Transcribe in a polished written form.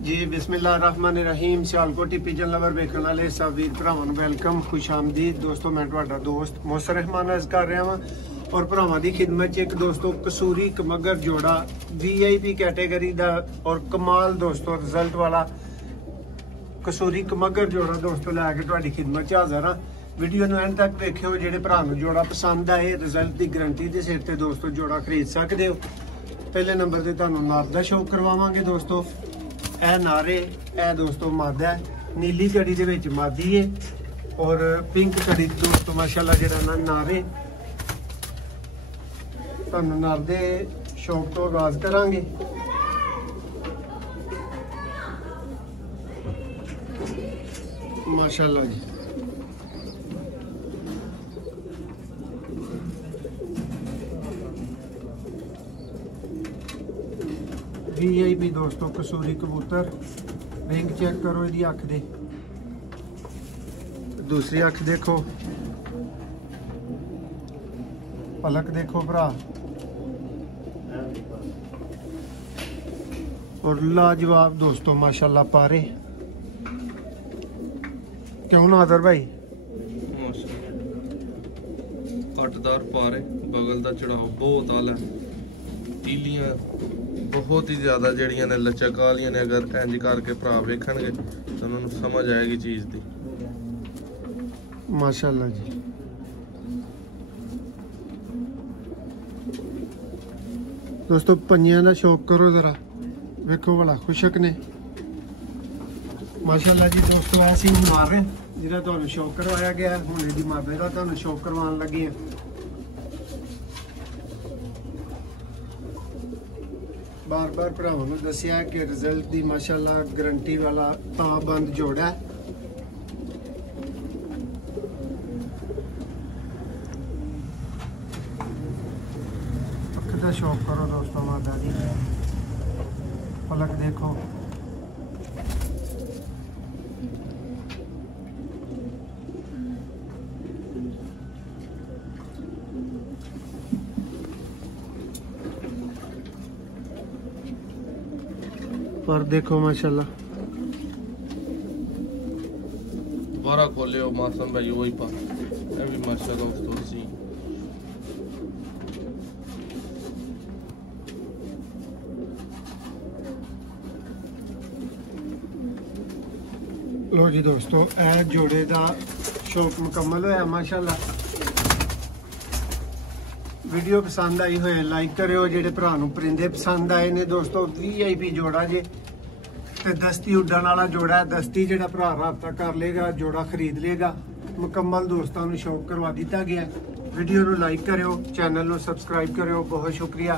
जी बिस्मिल्लाहिर्रहमानिर्रहीम। Sialkoti pigeon lover वेखण वाले सब वीर भरावां नूं वेलकम, खुश आमदीद। दोस्तों मैं तुहाडा दोस्त मोहसिन रहमान अर्ज कर रहा हाँ और भरावां दी खिदमत एक दोस्तों कसूरी कमगर जोड़ा VIP कैटेगरी दा और कमाल दोस्तों रिजल्ट वाला कसूरी कमगर जोड़ा दोस्तों लैके तुहाडी खिदमत च हाज़र हाँ। वीडियो नूं एंड तक देखियो, जिहड़े भरा नूं जोड़ा पसंद आए रिजल्ट की गारंटी के सिर ते दोस्तों जोड़ा खरीद सकते हो। पहले नंबर ते तुहानूं नार दा शौक करवावांगे दोस्तों। ए नारे ए दोस्तों मादा है, नीली कड़ी दे विच मादी है और पिंक कड़ी दोस्तों माशाल्लाह जिहड़ा ना नारे। तुहानूं नार दे शौक तो आगाज करांगे। माशाल्लाह जी VIP दोस्तों कसूरी कबूतर। रिंग चेक करो इसकी अख दे, दूसरी अख देखो, पलक देखो भरा और लाजवाब दोस्तों माशाल्लाह पारे। क्यों नादर भाई? कटदार पारे, बगल का चढ़ाव बहुत आला, तीलियां बहुत ही ज्यादा जड़ियां ने लचक वालियां ने। अगर इंज करके भरा वेखणगे तो उन्होंने समझ आएगी चीज दी। माशाल्लाह जी दोस्तों पंजियां का शौक करो जरा, वेखो बड़ा खुशक ने माशाल्लाह जी। दोस्तों ऐसे ही मार रहे जिहड़ा तुहानूं शौक करवाया गया है, हुणे दी मादे दा तुहानूं शौक करवाउण लगे हैं। बार बार भरावां नूं दस्सिया कि रिजल्ट दी माशाल्लाह गारंटी वाला ताबंद जोड़ा है। अख दा शौक करो दोस्तों मादा दी, पलक देखो, पर देखो माशाल्लाह। दोबारा खोले मासूम भाई वही पा भी माशाल्लाह दोस्तों सी। लो जी दोस्तों ए जोड़े का शौक मुकम्मल होया माशाल्लाह। वीडियो पसंद आई हो लाइक करो। जेडे भरा नूं परिंदे पसंद आए ने दोस्तों VIP जोड़ा जे ते दस्ती उड्डण वाला जोड़ा है। दस्ती जेड़ा भरा राबता कर लेगा जोड़ा खरीद लेगा। मुकम्मल दोस्तों नूं शौक करवा दिता गया। वीडियो नूं लाइक करो, चैनल नूं सबसक्राइब करो। बहुत शुक्रिया।